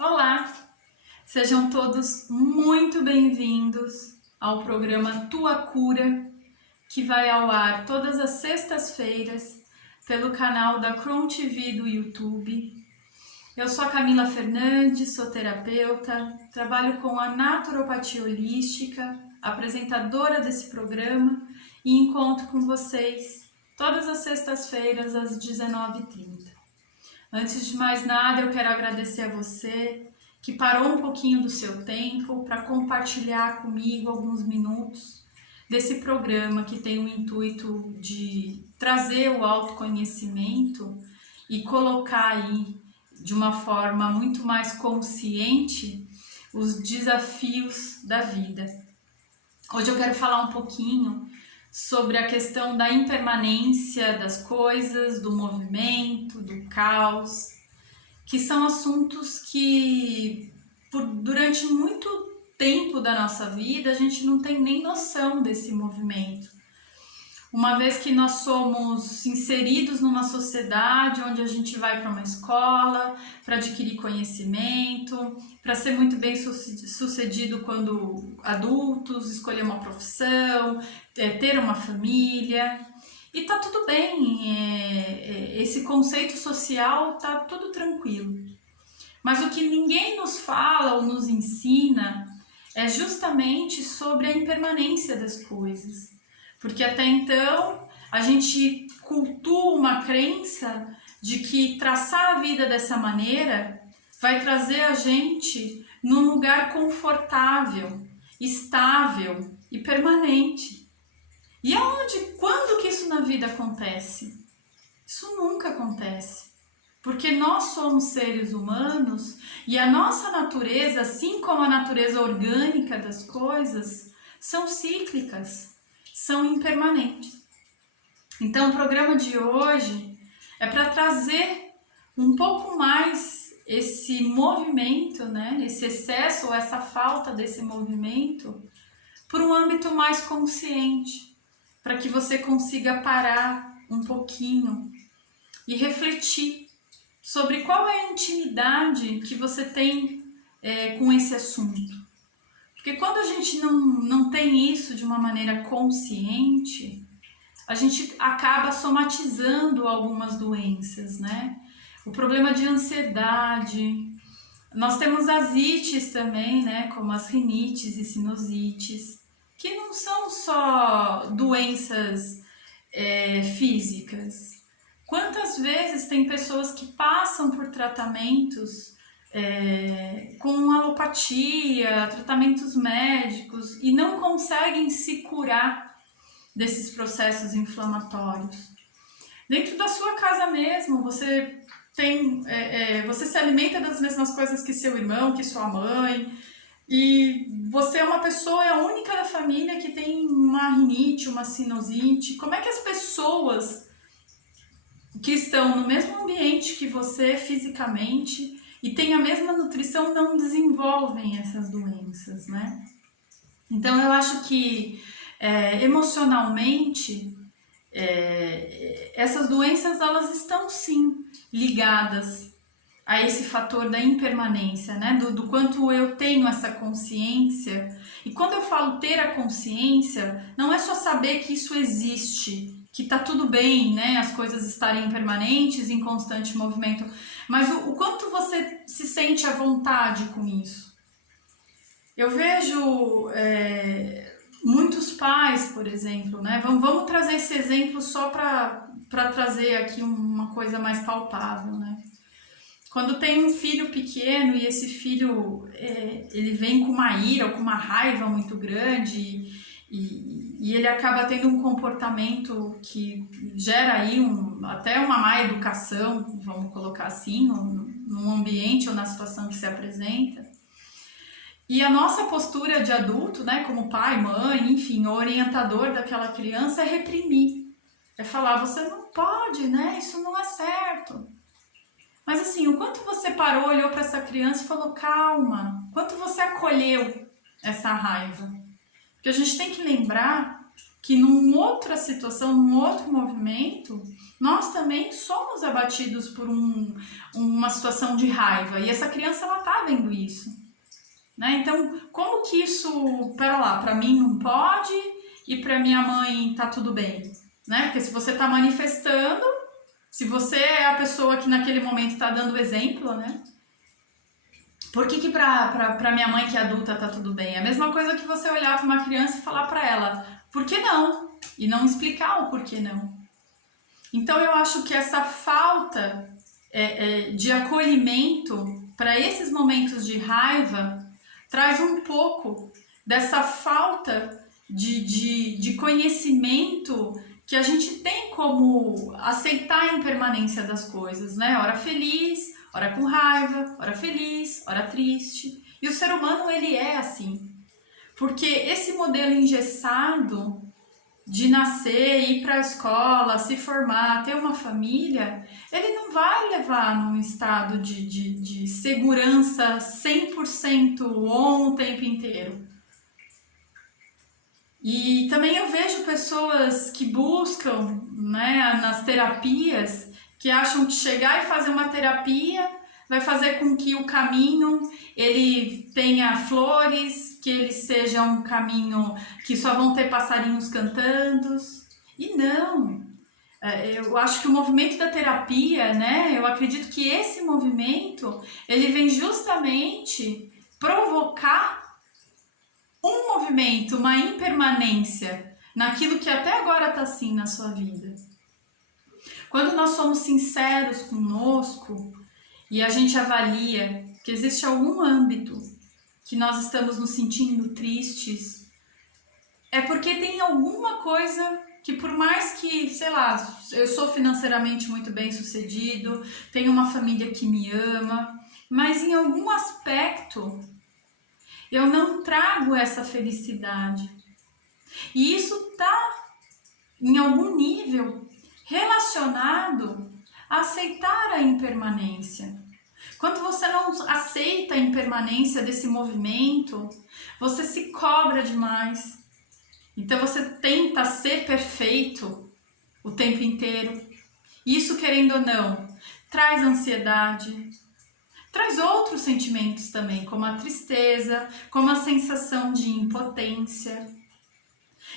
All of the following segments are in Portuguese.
Olá, sejam todos muito bem-vindos ao programa Tua Cura, que vai ao ar todas as sextas-feiras pelo canal da Crohn TV do YouTube. Eu sou a Camila Fernandes, sou terapeuta, trabalho com a naturopatia holística, apresentadora desse programa e encontro com vocês todas as sextas-feiras às 19h30. Antes de mais nada, eu quero agradecer a você que parou um pouquinho do seu tempo para compartilhar comigo alguns minutos desse programa que tem o intuito de trazer o autoconhecimento e colocar aí de uma forma muito mais consciente os desafios da vida. Hoje eu quero falar um pouquinho sobre a questão da impermanência das coisas, do movimento, do caos, que são assuntos que durante muito tempo da nossa vida a gente não tem nem noção desse movimento. Uma vez que nós somos inseridos numa sociedade onde a gente vai para uma escola para adquirir conhecimento, para ser muito bem sucedido quando adultos, escolher uma profissão, ter uma família, e tá tudo bem, esse conceito social tá tudo tranquilo. Mas o que ninguém nos fala ou nos ensina é justamente sobre a impermanência das coisas. Porque até então a gente cultua uma crença de que traçar a vida dessa maneira vai trazer a gente num lugar confortável, estável e permanente. E quando que isso na vida acontece? Isso nunca acontece. Porque nós somos seres humanos e a nossa natureza, assim como a natureza orgânica das coisas, são cíclicas. São impermanentes. Então o programa de hoje é para trazer um pouco mais esse movimento, né? Esse excesso ou essa falta desse movimento para um âmbito mais consciente, para que você consiga parar um pouquinho e refletir sobre qual é a intimidade que você tem com esse assunto. Porque quando a gente não tem isso de uma maneira consciente, a gente acaba somatizando algumas doenças, né? O problema de ansiedade, nós temos as ites também, né? Como as rinites e sinusites, que não são só doenças físicas. Quantas vezes tem pessoas que passam por tratamentos com alopatia, tratamentos médicos e não conseguem se curar desses processos inflamatórios? Dentro da sua casa mesmo, você você se alimenta das mesmas coisas que seu irmão, que sua mãe, e você é uma pessoa, é a única da família que tem uma rinite, uma sinusite. Como é que as pessoas que estão no mesmo ambiente que você fisicamente e têm a mesma nutrição não desenvolvem essas doenças, né? Então eu acho que emocionalmente essas doenças elas estão sim ligadas a esse fator da impermanência, né? Do quanto eu tenho essa consciência. E quando eu falo ter a consciência, não é só saber que isso existe, que tá tudo bem, né? As coisas estarem impermanentes, em constante movimento, mas o quanto você se sente à vontade com isso. Eu vejo muitos pais, por exemplo, né? Vamos trazer esse exemplo só para trazer aqui uma coisa mais palpável, né? Quando tem um filho pequeno e esse filho ele vem com uma ira ou com uma raiva muito grande e ele acaba tendo um comportamento que gera aí até uma má educação, vamos colocar assim, num ambiente ou na situação que se apresenta. E a nossa postura de adulto, né, como pai, mãe, enfim, orientador daquela criança é reprimir. É falar, você não pode, né, isso não é certo. Mas assim, o quanto você parou, olhou para essa criança e falou, calma, quanto você acolheu essa raiva? Porque a gente tem que lembrar que numa outra situação, num outro movimento, nós também somos abatidos por uma situação de raiva. E essa criança, ela tá vendo isso, né? Então, como que isso, pera lá, para mim não pode e para minha mãe tá tudo bem, né? Porque se você tá manifestando, se você é a pessoa que naquele momento tá dando exemplo, né? Por que pra minha mãe que é adulta tá tudo bem? É a mesma coisa que você olhar para uma criança e falar para ela, por que não? E não explicar o porquê não. Então eu acho que essa falta de acolhimento para esses momentos de raiva traz um pouco dessa falta de conhecimento que a gente tem como aceitar a impermanência das coisas, né? Ora feliz, ora com raiva, ora feliz, ora triste. E o ser humano, ele é assim. Porque esse modelo engessado de nascer, ir para a escola, se formar, ter uma família, ele não vai levar num estado de segurança 100% on o tempo inteiro. E também eu vejo pessoas que buscam, né, nas terapias, que acham que chegar e fazer uma terapia vai fazer com que o caminho ele tenha flores, que ele seja um caminho que só vão ter passarinhos cantando. E não, eu acho que o movimento da terapia, né, eu acredito que esse movimento, ele vem justamente provocar um movimento, uma impermanência naquilo que até agora está assim na sua vida. Quando nós somos sinceros conosco e a gente avalia que existe algum âmbito que nós estamos nos sentindo tristes, é porque tem alguma coisa que, por mais que, sei lá, eu sou financeiramente muito bem sucedido, tenho uma família que me ama, mas em algum aspecto eu não trago essa felicidade. E isso está, em algum nível, relacionado a aceitar a impermanência. Quando você não aceita a impermanência desse movimento, você se cobra demais. Então você tenta ser perfeito o tempo inteiro. Isso, querendo ou não, traz ansiedade, traz outros sentimentos também, como a tristeza, como a sensação de impotência.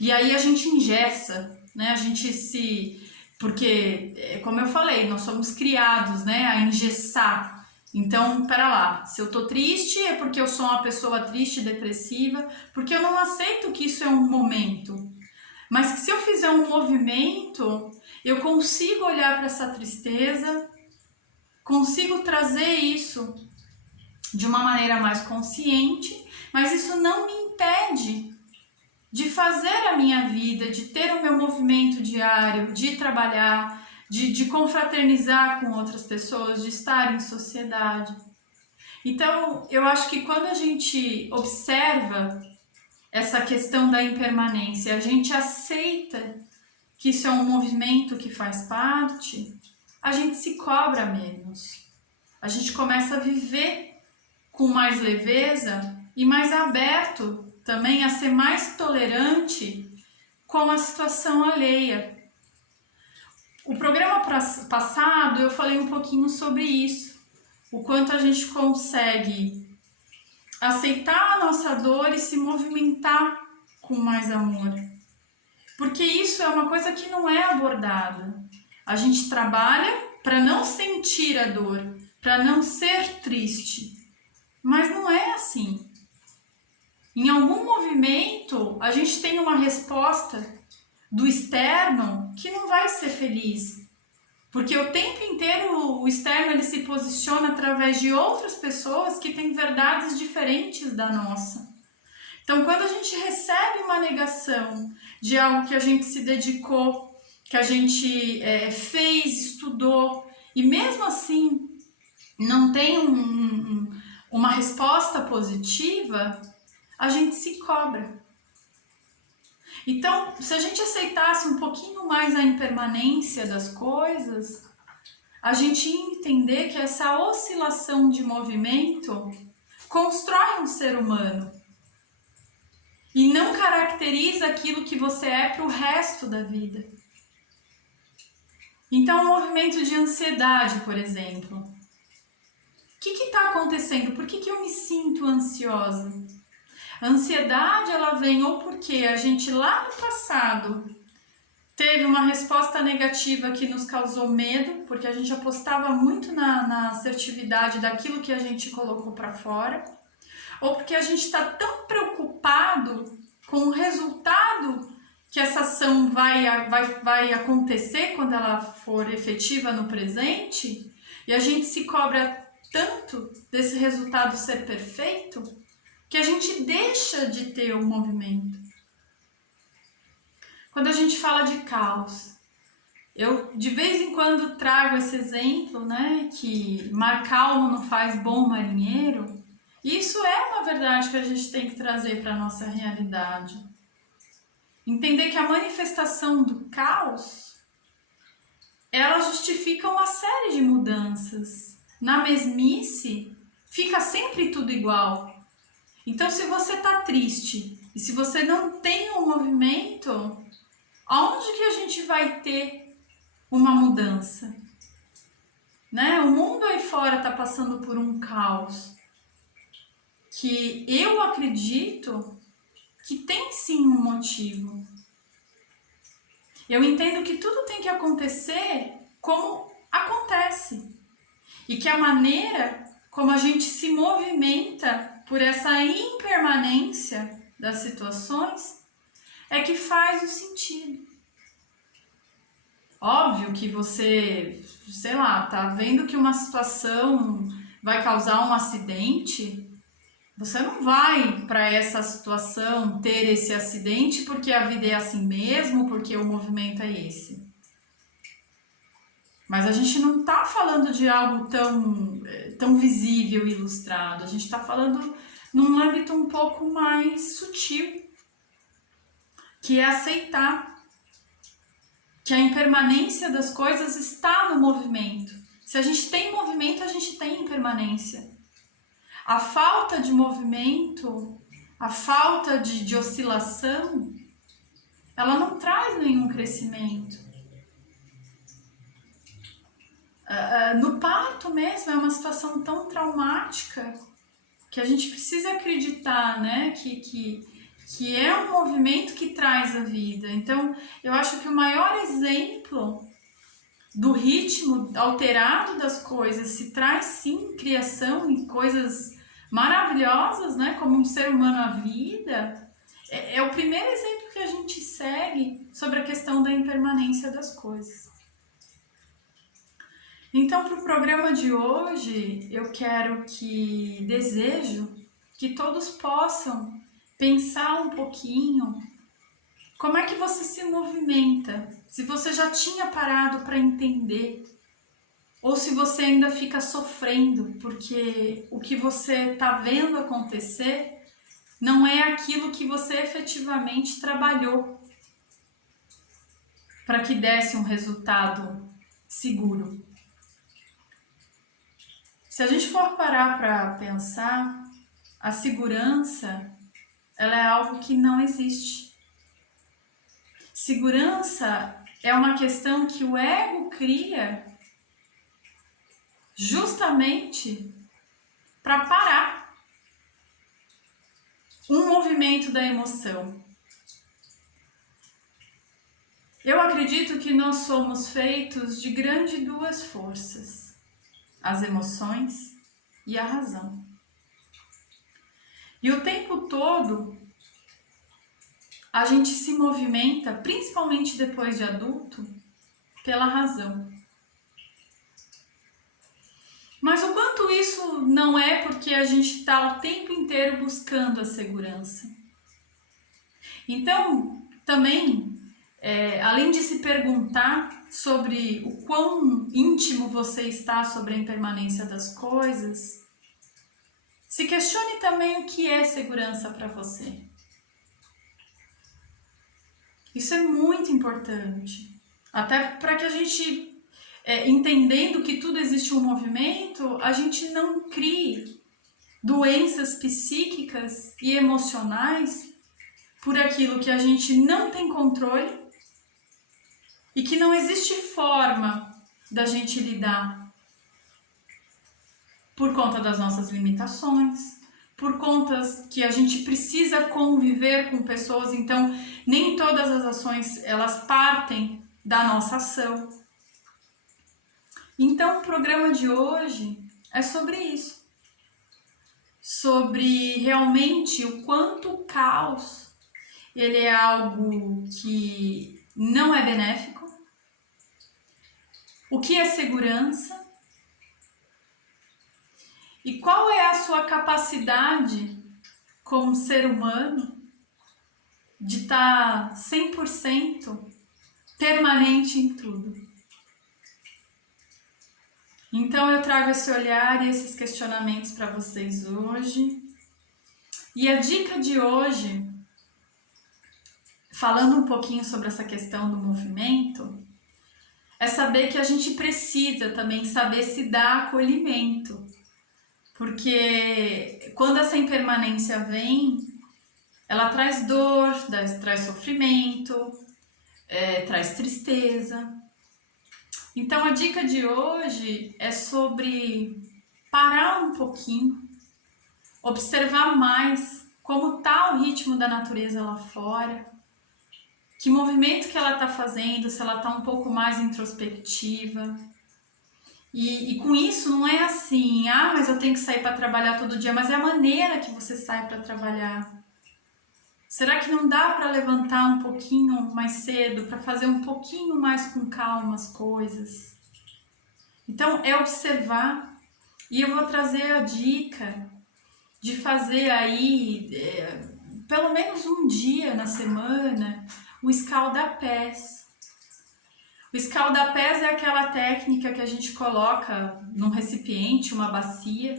E aí a gente engessa, né? A gente se... Porque, como eu falei, nós somos criados, né, a engessar. Então, pera lá, se eu tô triste é porque eu sou uma pessoa triste, depressiva, porque eu não aceito que isso é um momento. Mas que se eu fizer um movimento, eu consigo olhar para essa tristeza, consigo trazer isso de uma maneira mais consciente, mas isso não me impede de fazer a minha vida, de ter o meu movimento diário, de trabalhar, de confraternizar com outras pessoas, de estar em sociedade. Então, eu acho que quando a gente observa essa questão da impermanência, a gente aceita que isso é um movimento que faz parte, a gente se cobra menos. A gente começa a viver com mais leveza e mais aberto também a ser mais tolerante com a situação alheia. O programa passado eu falei um pouquinho sobre isso, o quanto a gente consegue aceitar a nossa dor e se movimentar com mais amor. Porque isso é uma coisa que não é abordada. A gente trabalha para não sentir a dor, para não ser triste, mas não é assim. Em algum movimento, a gente tem uma resposta do externo que não vai ser feliz. Porque o tempo inteiro o externo ele se posiciona através de outras pessoas que têm verdades diferentes da nossa. Então, quando a gente recebe uma negação de algo que a gente se dedicou, que a gente fez, estudou, e mesmo assim não tem uma resposta positiva, a gente se cobra. Então, se a gente aceitasse um pouquinho mais a impermanência das coisas, a gente ia entender que essa oscilação de movimento constrói um ser humano. e não caracteriza aquilo que você é para o resto da vida. Então, um movimento de ansiedade, por exemplo. O que está acontecendo? Por que eu me sinto ansiosa? A ansiedade, ela vem ou porque a gente lá no passado teve uma resposta negativa que nos causou medo, porque a gente apostava muito na assertividade daquilo que a gente colocou para fora, ou porque a gente está tão preocupado com o resultado que essa ação vai acontecer quando ela for efetiva no presente, e a gente se cobra tanto desse resultado ser perfeito, que a gente deixa de ter o movimento. Quando a gente fala de caos, eu de vez em quando trago esse exemplo, né, que mar calmo não faz bom marinheiro. Isso é uma verdade que a gente tem que trazer para a nossa realidade. Entender que a manifestação do caos, ela justifica uma série de mudanças. Na mesmice, fica sempre tudo igual. Então, se você está triste e se você não tem um movimento, aonde que a gente vai ter uma mudança? Né? O mundo aí fora está passando por um caos que eu acredito que tem sim um motivo. Eu entendo que tudo tem que acontecer como acontece. E que a maneira como a gente se movimenta por essa impermanência das situações é que faz o sentido. Óbvio que você, sei lá, tá vendo que uma situação vai causar um acidente, você não vai para essa situação ter esse acidente porque a vida é assim mesmo, porque o movimento é esse. Mas a gente não está falando de algo tão visível e ilustrado. A gente está falando num âmbito um pouco mais sutil, que é aceitar que a impermanência das coisas está no movimento. Se a gente tem movimento, a gente tem impermanência. A falta de movimento, a falta de oscilação, ela não traz nenhum crescimento. No parto mesmo é uma situação tão traumática que a gente precisa acreditar, né, que é um movimento que traz a vida. Então, eu acho que o maior exemplo do ritmo alterado das coisas se traz sim criação e coisas maravilhosas, né, como um ser humano à vida, é o primeiro exemplo que a gente segue sobre a questão da impermanência das coisas. Então, para o programa de hoje, eu desejo que todos possam pensar um pouquinho como é que você se movimenta, se você já tinha parado para entender, ou se você ainda fica sofrendo, porque o que você está vendo acontecer não é aquilo que você efetivamente trabalhou para que desse um resultado seguro. Se a gente for parar para pensar, a segurança, ela é algo que não existe. Segurança é uma questão que o ego cria justamente para parar um movimento da emoção. Eu acredito que nós somos feitos de duas forças. As emoções e a razão. E o tempo todo a gente se movimenta, principalmente depois de adulto, pela razão. Mas o quanto isso não é porque a gente está o tempo inteiro buscando a segurança. Então, também, além de se perguntar sobre o quão íntimo você está sobre a impermanência das coisas, se questione também o que é segurança para você. Isso é muito importante, até para que a gente, entendendo que tudo existe um movimento, a gente não crie doenças psíquicas e emocionais por aquilo que a gente não tem controle e que não existe forma da gente lidar por conta das nossas limitações, por conta que a gente precisa conviver com pessoas, então nem todas as ações elas partem da nossa ação. Então o programa de hoje é sobre isso, sobre realmente o quanto o caos ele é algo que não é benéfico, o que é segurança e qual é a sua capacidade como ser humano de estar 100% permanente em tudo. Então eu trago esse olhar e esses questionamentos para vocês hoje. E a dica de hoje, falando um pouquinho sobre essa questão do movimento, é saber que a gente precisa também saber se dar acolhimento. Porque quando essa impermanência vem, ela traz dor, traz sofrimento, traz tristeza. Então a dica de hoje é sobre parar um pouquinho, observar mais como está o ritmo da natureza lá fora, que movimento que ela está fazendo, se ela está um pouco mais introspectiva. E com isso não é assim, mas eu tenho que sair para trabalhar todo dia, mas é a maneira que você sai para trabalhar. Será que não dá para levantar um pouquinho mais cedo, para fazer um pouquinho mais com calma as coisas? Então é observar, e eu vou trazer a dica de fazer aí, pelo menos um dia na semana, o escalda-pés. O escalda-pés é aquela técnica que a gente coloca num recipiente, uma bacia,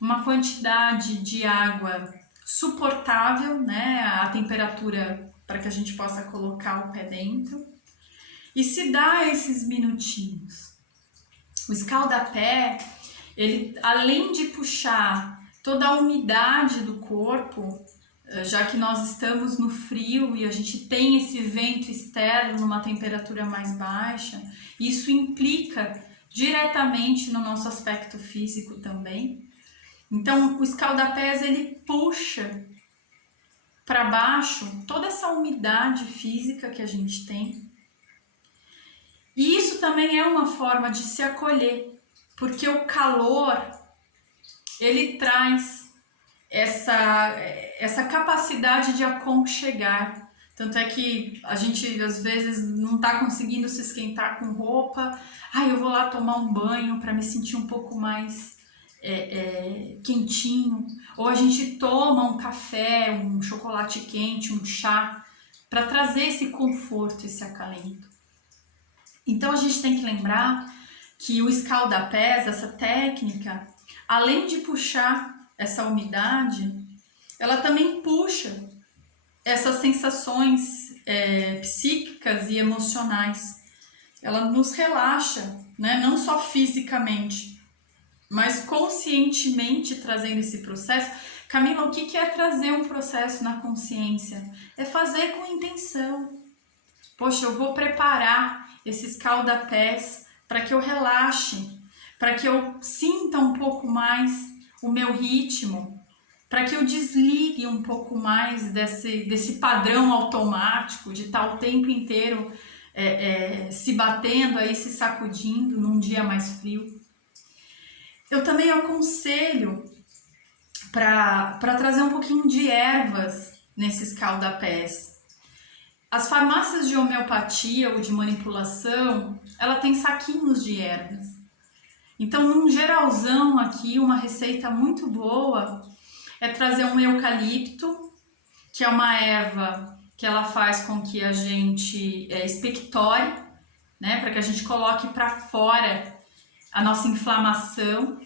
uma quantidade de água suportável, né, a temperatura para que a gente possa colocar o pé dentro, e se dá esses minutinhos. O escalda-pé, ele além de puxar toda a umidade do corpo, já que nós estamos no frio e a gente tem esse vento externo numa temperatura mais baixa, isso implica diretamente no nosso aspecto físico também. Então o escalda-pés ele puxa para baixo toda essa umidade física que a gente tem. E isso também é uma forma de se acolher, porque o calor ele traz essa capacidade de aconchegar. Tanto é que a gente às vezes não está conseguindo se esquentar com roupa. Eu vou lá tomar um banho para me sentir um pouco mais quentinho. Ou a gente toma um café, um chocolate quente, um chá, para trazer esse conforto, esse acalento. Então a gente tem que lembrar que o escalda-pés, essa técnica, além de puxar essa umidade, ela também puxa essas sensações psíquicas e emocionais. Ela nos relaxa, né? Não só fisicamente, mas conscientemente trazendo esse processo. Camila, o que é trazer um processo na consciência? É fazer com intenção. Poxa, eu vou preparar esse escalda-pés para que eu relaxe, para que eu sinta um pouco mais o meu ritmo, para que eu desligue um pouco mais desse padrão automático de estar o tempo inteiro se batendo, aí, se sacudindo num dia mais frio. Eu também aconselho para trazer um pouquinho de ervas nesse escalda-pés. As farmácias de homeopatia ou de manipulação, ela tem saquinhos de ervas. Então, num geralzão aqui, uma receita muito boa é trazer um eucalipto, que é uma erva que ela faz com que a gente expectore, né, para que a gente coloque para fora a nossa inflamação.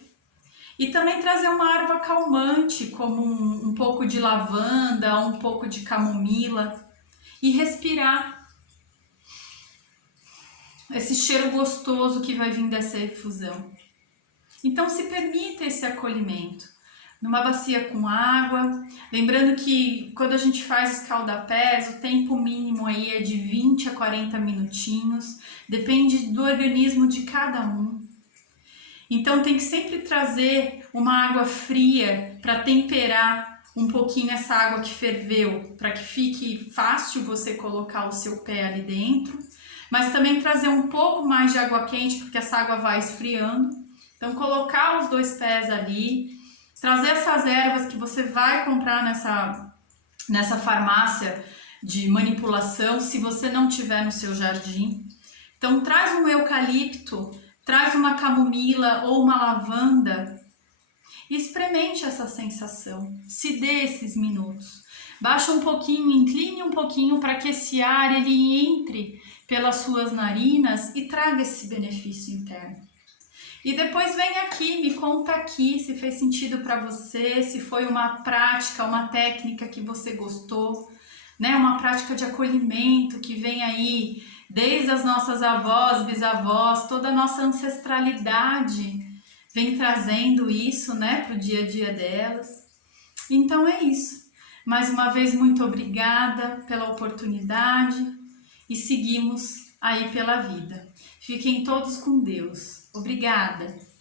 E também trazer uma erva calmante, como um pouco de lavanda, um pouco de camomila, e respirar esse cheiro gostoso que vai vir dessa efusão. Então se permita esse acolhimento. numa bacia com água. Lembrando que quando a gente faz escaldapés, o tempo mínimo aí é de 20 a 40 minutinhos, depende do organismo de cada um. Então tem que sempre trazer uma água fria para temperar um pouquinho essa água que ferveu, para que fique fácil você colocar o seu pé ali dentro, mas também trazer um pouco mais de água quente, porque essa água vai esfriando. Então colocar os 2 pés ali, trazer essas ervas que você vai comprar nessa farmácia de manipulação, se você não tiver no seu jardim. Então traz um eucalipto, traz uma camomila ou uma lavanda e experimente essa sensação. Se dê esses minutos. Baixa um pouquinho, incline um pouquinho para que esse ar ele entre pelas suas narinas e traga esse benefício interno. E depois vem aqui, me conta aqui se fez sentido para você, se foi uma prática, uma técnica que você gostou, né? Uma prática de acolhimento que vem aí desde as nossas avós, bisavós, toda a nossa ancestralidade vem trazendo isso, né, para o dia a dia delas. Então é isso. Mais uma vez, muito obrigada pela oportunidade e seguimos aí pela vida. Fiquem todos com Deus. Obrigada!